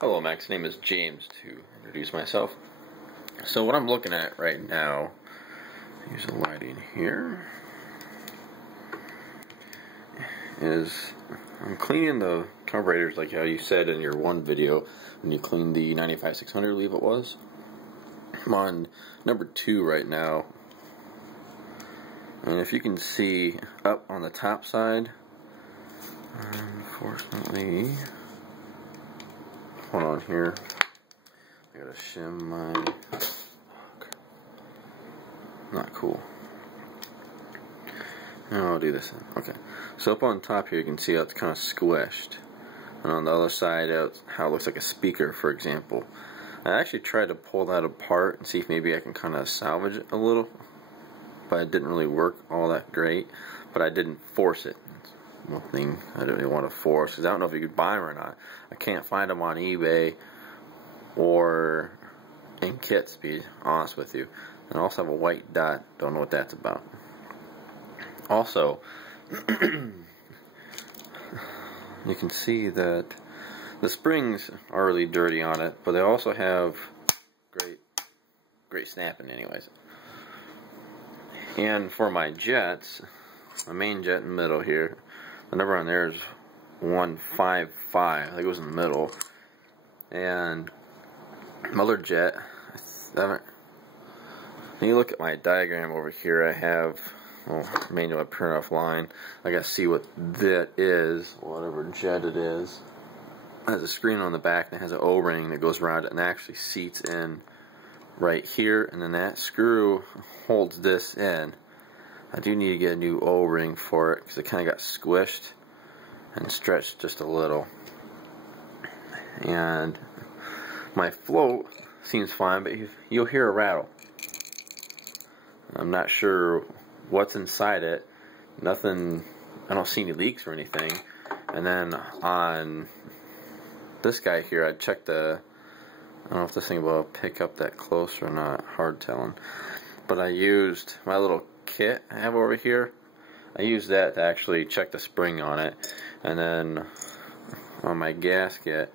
Hello Max, name is James to introduce myself. So what I'm looking at right now, use the lighting here, is I'm cleaning the carburetors like how you said in your one video when you cleaned the 95-600, I believe it was. I'm on number 2 right now, and if you can see up on the top side, unfortunately, hold on here, I gotta shim my, not cool. Now I'll do this then. Okay, so up on top here you can see how it's kind of squished, and on the other side out how it looks like a speaker, for example. I actually tried to pull that apart and see if maybe I can kind of salvage it a little, but it didn't really work all that great. But I didn't force it. That's one thing I didn't really want to force, because I don't know if you could buy them or not. I can't find them on eBay or in kits, to be honest with you. And I also have a white dot, don't know what that's about. Also, you can see that the springs are really dirty on it, but they also have great snapping anyways. And for my jets, my main jet in the middle here, the number on there is 155, I think it was in the middle. And my other jet, when you look at my diagram over here, I have, well, manual I print offline. I gotta see what that is, whatever jet it is. It has a screen on the back and it has an O-ring that goes around it and actually seats in right here, and then that screw holds this in. I do need to get a new O-ring for it because it kind of got squished and stretched just a little. And my float seems fine, but you'll hear a rattle. I'm not sure what's inside it. Nothing, I don't see any leaks or anything. And then on this guy here, I checked the, I don't know if this thing will pick up that close or not, hard telling. But I used my little kit I have over here. I used that to actually check the spring on it. And then on my gasket,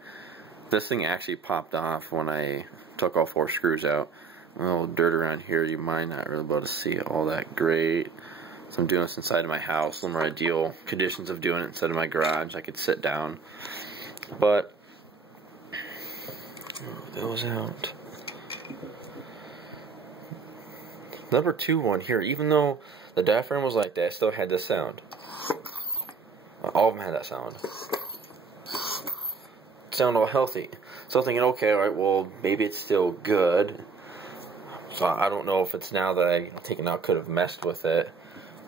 this thing actually popped off when I took all 4 screws out. A little dirt around here, you might not really be able to see it all that great. So I'm doing this inside of my house, a little more ideal conditions of doing it inside of my garage. I could sit down. But those out. Number 2 one here, even though the diaphragm was like that, it still had this sound. All of them had that sound. It sounded all healthy. So I'm thinking, okay, alright, well, maybe it's still good. So I don't know if it's now that I take it out could have messed with it.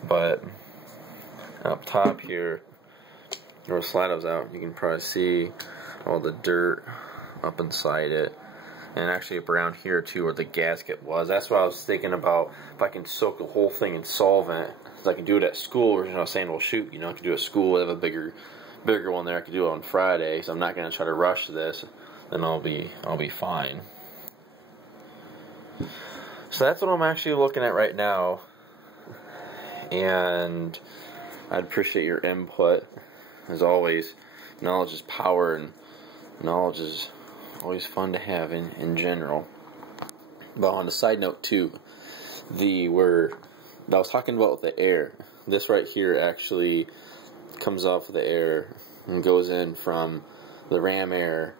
But up top here, where the slide was out, you can probably see all the dirt up inside it. And actually up around here too, where the gasket was. That's what I was thinking about. If I can soak the whole thing in solvent, because I can do it at school. Or, I was saying, well, shoot, I can do it at school. I have a bigger one there. I can do it on Friday, so I'm not going to try to rush this. Then I'll be fine. So that's what I'm actually looking at right now. And I'd appreciate your input. As always, knowledge is power, and knowledge is always fun to have in general. But on a side note too, I was talking about the air. This right here actually comes off of the air and goes in from the ram air.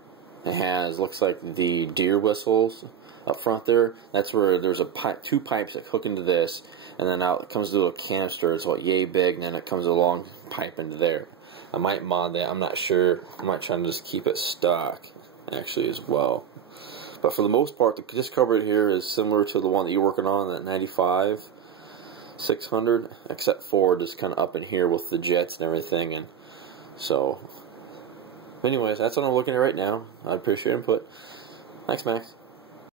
It looks like the deer whistles up front there. That's where there's a 2 pipes that hook into this, and then out it comes to a little canister. It's what, yay big, and then it comes a long pipe into there. I might mod that, I'm not sure. I might try to just keep it stock actually as well. But for the most part, this carburetor here is similar to the one that you're working on, that 95-600, except for just kind of up in here with the jets and everything. And so anyways, that's what I'm looking at right now. I appreciate your input. Thanks, Max.